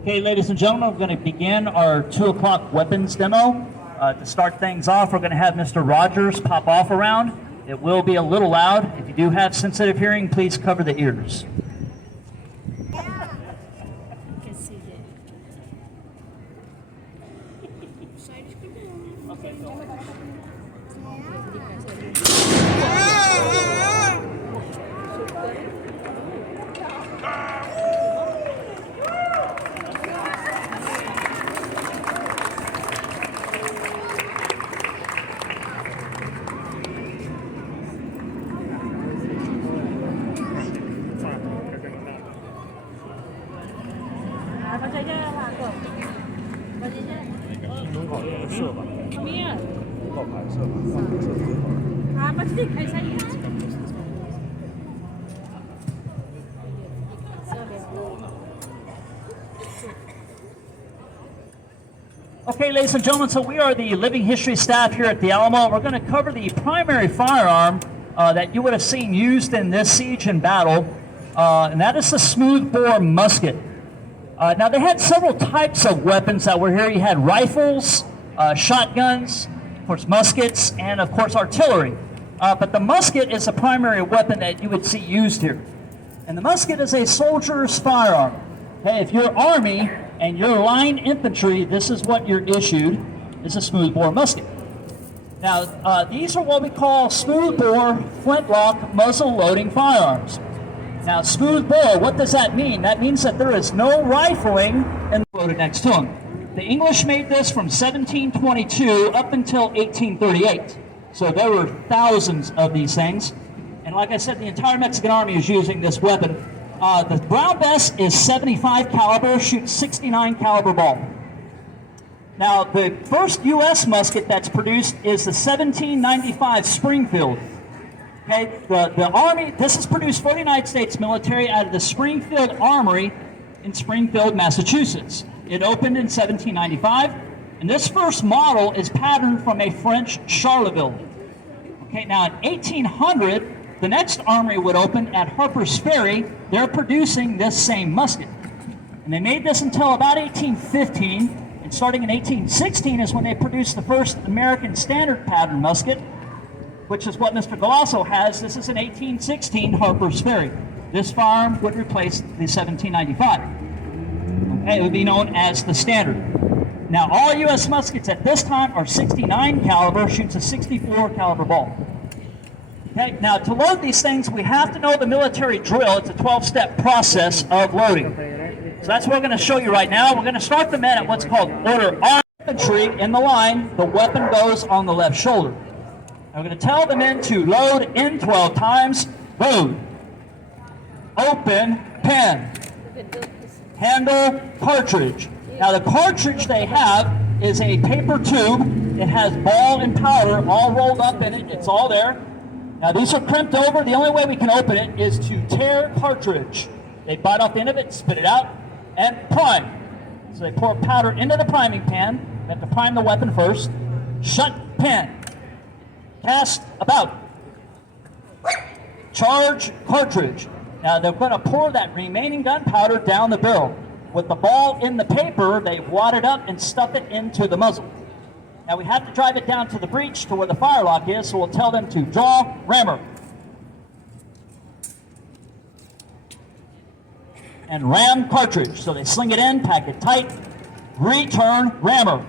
Okay, ladies and gentlemen, we're going to begin our 2 o'clock weapons demo. To start things off, we're going to have Mr. Rogers pop off around. It will be a little loud. If you do have sensitive hearing, please cover the ears. Okay, ladies and gentlemen, so we are the living history staff here at the Alamo. We're going to cover the primary firearm that you would have seen used in this siege and battle, and that is the smoothbore musket. Now, they had several types of weapons that were here. You had rifles, shotguns, of course, muskets, and of course, artillery. But the musket is the primary weapon that you would see used here. And the musket is a soldier's firearm. Okay, if you're Army and you're line infantry, this is what you're issued, is a smoothbore musket. Now, these are what we call smoothbore flintlock muzzle loading firearms. Now, smoothbore, what does that mean? That means that there is no rifling and loaded next to them. The English made this from 1722 up until 1838. So there were thousands of these things. And like I said, the entire Mexican Army is using this weapon. The Brown Bess is 75 caliber, shoots 69 caliber ball. Now, the first U.S. musket that's produced is the 1795 Springfield. Okay, the Army, this is produced for the United States military out of the Springfield Armory in Springfield, Massachusetts. It opened in 1795, and this first model is patterned from a French Charleville. Okay, now in 1800, the next armory would open at Harper's Ferry. They're producing this same musket. And they made this until about 1815, and starting in 1816 is when they produced the first American standard pattern musket, which is what Mr. Galasso has. This is an 1816 Harper's Ferry. This firearm would replace the 1795. Okay, it would be known as the standard. Now, all U.S. muskets at this time are 69 caliber, shoots a 64 caliber ball. Okay, now to load these things, we have to know the military drill. It's a 12-step process of loading. So that's what we're going to show you right now. We're going to start the men at what's called order armed infantry in the line. The weapon goes on the left shoulder. I'm going to tell the men to load in 12 times. Load. Open, pen. Handle, cartridge. Now the cartridge they have is a paper tube. It has ball and powder all rolled up in it. It's all there. Now these are crimped over. The only way we can open it is to tear cartridge. They bite off the end of it, spit it out, and prime. So they pour powder into the priming pan. They have to prime the weapon first. Shut pen. Cast about. Charge cartridge. Now they're going to pour that remaining gunpowder down the barrel. With the ball in the paper, they wad it up and stuff it into the muzzle. Now we have to drive it down to the breech to where the firelock is, so we'll tell them to draw, rammer. And ram cartridge. So they sling it in, pack it tight, return, rammer.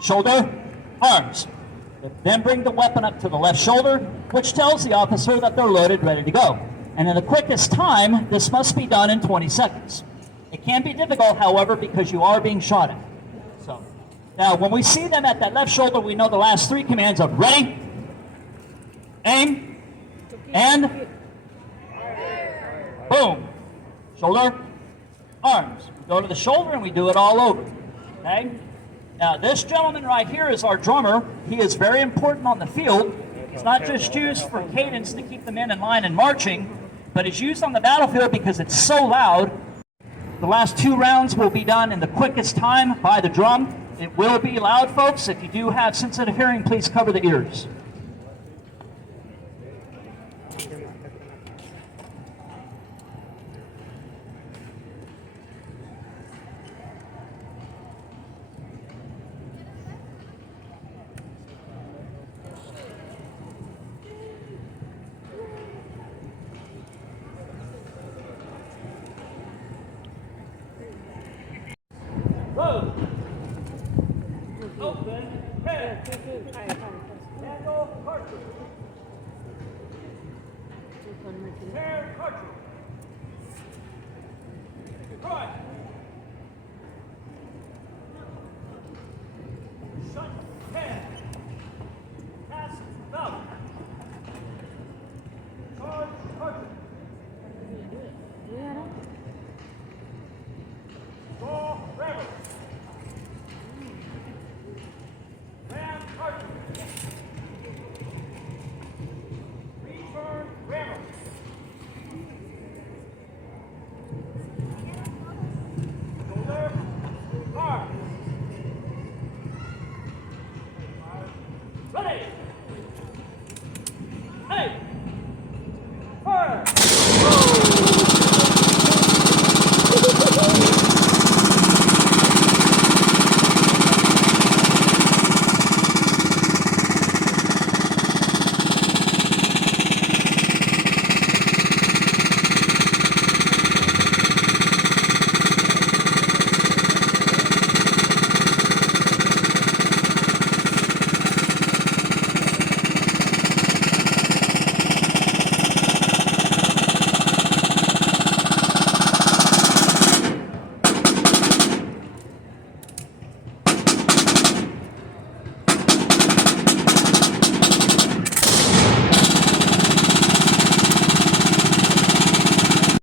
Shoulder, arms. Then bring the weapon up to the left shoulder, which tells the officer that they're loaded, ready to go. And in the quickest time, this must be done in 20 seconds. It can be difficult, however, because you are being shot at. So, now when we see them at that left shoulder, we know the last 3 commands of ready, aim, and boom. Shoulder, arms. We go to the shoulder and we do it all over. Okay? Now, this gentleman right here is our drummer. He is very important on the field. He's not just used for cadence to keep the men in line and marching, but it's used on the battlefield because it's so loud. The last 2 rounds will be done in the quickest time by the drum. It will be loud, folks. If you do have sensitive hearing, please cover the ears. load. Open, head. Handle, cartridge. Pair, cartridge. Right. Shut, head. Pass, belt. Charge, cartridge. Draw, rammer. Ram, cartridge. Return, rammer. Shoulder, arm.